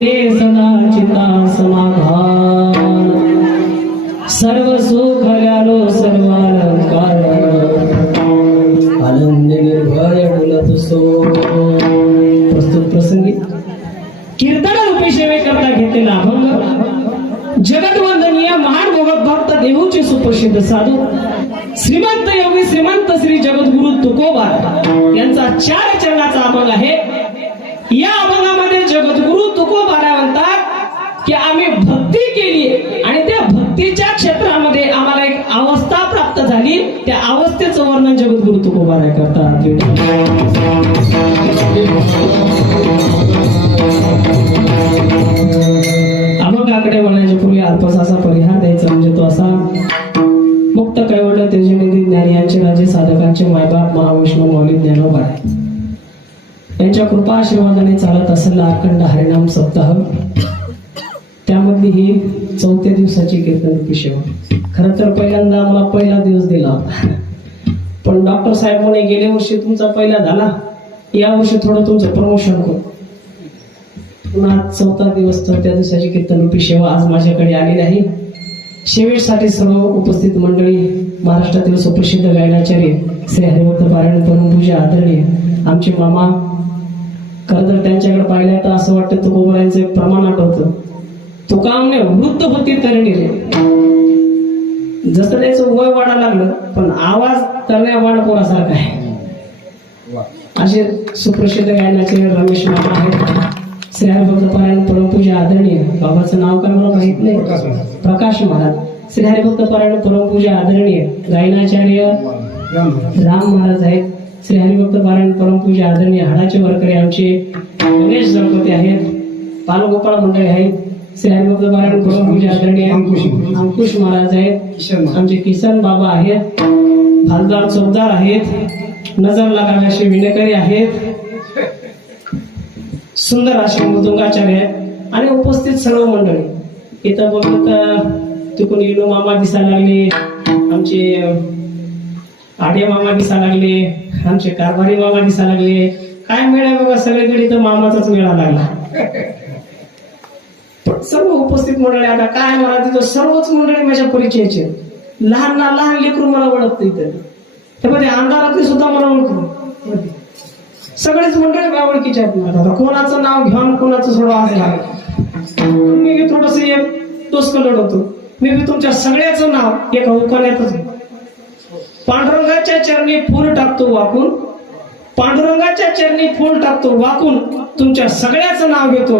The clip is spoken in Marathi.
सदा चिता समाधान सर्व सुख ल्यालो सर्व अलंकार आनंद निर्भय डुलत सो। प्रस्तुत प्रसंगी कीर्तन रूपी सेवेकरता घेतलेला अभंग जगतवंदनीय महान भगवत भक्त देहूचे सुप्रसिद्ध साधू श्रीमंत योगी श्रीमंत श्री जगद्गुरु तुकोबा यांचा 4 चरणाचा अभंग आहे। या अभंगामध्ये जगद्गुरु तुकोबारा म्हणतात की आम्ही भक्ती केली आणि त्या भक्तीच्या क्षेत्रामध्ये आम्हाला एक अवस्था प्राप्त झाली, त्या अवस्थेचं वर्णन जगद्गुरु तुकोबारा करतात। अभंगाकडे वळण्याच्या पूर्वी अल्पसा परिहार द्यायचा म्हणजे तो असा। मुक्त कैवल्य तेजनिधी ज्ञानी यांचे राजे साधकांचे मायबाप महाविष्णू मौली ज्ञानोबा यांच्या कृपा आशीर्वादाने चालत असलेला अखंड हरिनाम सप्ताह, त्यामधली ही 4थ्या दिवसाची कीर्तन सेवा। खरं तर पहिल्यांदा मला पहिला दिवस दिला होता, पण डॉक्टर साहेब म्हणे गेल्या वर्षी तुमचा पहिला झाला, या वर्षी थोडं तुमचं प्रमोशन करू। पुन्हा 4था दिवस 4थ्या दिवसाची कीर्तन सेवा आज माझ्याकडे आलेली आहे। सेवेसाठी सर्व उपस्थित मंडळी, महाराष्ट्रातील सुप्रसिद्ध गायनाचार्य श्री हरिभक्त पारायण परमपूज्य आदरणीय आमचे मामा, खरं तर त्यांच्याकडे पाहिलं तर असं वाटतं तुकोबारांचं एक प्रमाण आठवतं, तुकामने वृद्ध होती तरणी रे। जसं त्याचं वय वाढायला लागलं पण आवाज तरण्या वाढपोरासारखा आहे। असे सुप्रसिद्ध गायनाचार्य रमेश मामा आहेत, श्री हरिभक्त पारायण परमपूज्य आदरणीय, बाबाचं नाव काय मला माहित नाही, प्रकाश महाराज, श्री हरिभक्त पारायण परमपूज्य आदरणीय गायनाचार्य राम महाराज आहेत, श्री हरिभक्त पारायण परमपूज्य आदरणीय हाडाचे वरकरी आमचे गणेश गणपती आहेत, बालगोपाळ मंडळी आहेत, श्री हरिभक्त पारायण परमपूज्य आदरणीय अंकुश महाराज आहेत, आमचे किसन बाबा आहेत, भालदार चौकदार आहेत, नजर लागावे असे विनेकरी आहेत, सुंदर असे मृदुंगाचार्य आणि उपस्थित सर्व मंडळी। इथं बघत तिकडून इनू मामा दिसायला लागले, आमचे आडे मामा दिसायला लागले, आमचे कारभारी मामा दिसायला लागले, काय मेळा बघा सगळीकडे तर मामाचाच मेळा लागला। सर्व उपस्थित मंडळी, आता काय मला तिथं सर्वच मंडळी माझ्या परिचयाचे, लहान ना लहान लेकरू मला ओळखत इथं, त्यामध्ये अंधारातली सुद्धा मला ओळखतो, सगळेच मंडळी माझ्या ओळखीचे आहेत। आता कोणाचं नाव घेऊन कोणाचं सोडवा असं मी थोडस एक टोचकं लढवतो, मी तुमच्या सगळ्याचं नाव एका उखाण्यातच पांडुरंगाच्या चरणी फूल टाकतो वाकून, पांडुरंगाच्या चरणी फूल टाकतो वाकून, तुमच्या सगळ्याचं नाव घेतो।